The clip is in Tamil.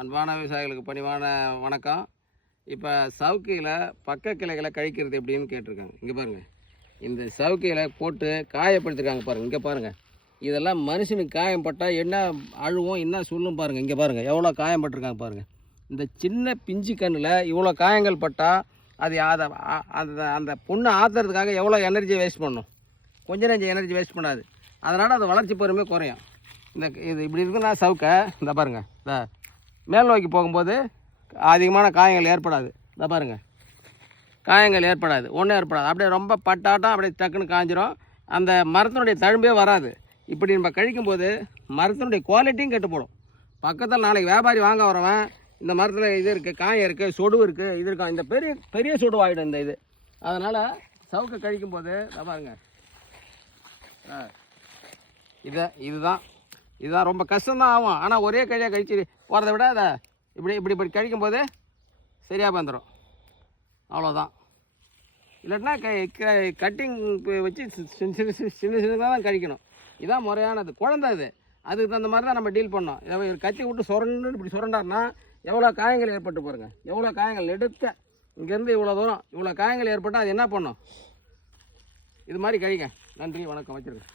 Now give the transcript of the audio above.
அன்பான விவசாயிகளுக்கு பணிவான வணக்கம். இப்போ சவுக்கையில் பக்க கிளைகளை கழிக்கிறது எப்படின்னு கேட்டிருக்காங்க. இங்கே பாருங்கள், இந்த சவுக்கையில் போட்டு காயப்படுத்திருக்காங்க பாருங்கள். இங்கே பாருங்கள், இதெல்லாம் மனுஷனுக்கு காயம் பட்டால் என்ன அழுவும் என்ன சொல்லும் பாருங்கள். இங்கே பாருங்கள் எவ்வளோ காயம் பட்டிருக்காங்க பாருங்கள். இந்த சின்ன பிஞ்சு கண்ணில் இவ்வளோ காயங்கள் பட்டால் அது அதை அந்த அந்த பொண்ணை ஆற்றுறதுக்காக எவ்வளோ எனர்ஜி வேஸ்ட் பண்ணும்? கொஞ்சம் நெஞ்சம் எனர்ஜி வேஸ்ட் பண்ணாது. அதனால் அது வளர்ச்சி பொறுமை குறையும். இது இப்படி இருக்குன்னா சவுக்கை இந்த பாருங்கள், இந்த மேல் நோக்கி போகும்போது அதிகமான காயங்கள் ஏற்படாது. இந்த பாருங்கள், காயங்கள் ஏற்படாது, ஒன்றும் ஏற்படாது. அப்படியே ரொம்ப பட்டாட்டம் அப்படியே டக்குன்னு காஞ்சிரும். அந்த மரத்தினுடைய தழும்பே வராது. இப்படி நம்ம கழிக்கும்போது மரத்தினுடைய குவாலிட்டியும் கெட்டு போடும். பக்கத்தில் நாளைக்கு வியாபாரி வாங்க வரவன் இந்த மரத்தில் இது இருக்குது, காயம் இருக்குது, சொடு இருக்குது, இது இருக்கும், இந்த பெரிய பெரிய சொடு ஆகிடும் இந்த இது. அதனால் சவுக்கை கழிக்கும்போது பாருங்க, இதுதான் ரொம்ப கஷ்டம்தான் ஆகும். ஆனால் ஒரே கையாக கழிச்சு போகிறத விட அதை இப்படி கழிக்கும்போது சரியாக வந்துடும். அவ்வளோதான். இல்லைன்னா கட்டிங் வச்சு சின்னதாக தான் கழிக்கணும். இதுதான் முறையானது. குழந்தை அதுக்கு தகுந்த மாதிரி தான் நம்ம டீல் பண்ணோம். இதை கத்தி விட்டு இப்படி சுரண்டாருன்னா எவ்வளோ காயங்கள் ஏற்பட்டு பாருங்கள். எவ்வளோ காயங்கள் எடுத்த இங்கேருந்து இவ்வளோ தூரம் இவ்வளோ காயங்கள் ஏற்பட்டால் அது என்ன பண்ணும்? இது மாதிரி கழிங்க. நன்றி, வணக்கம், வச்சுருக்கேன்.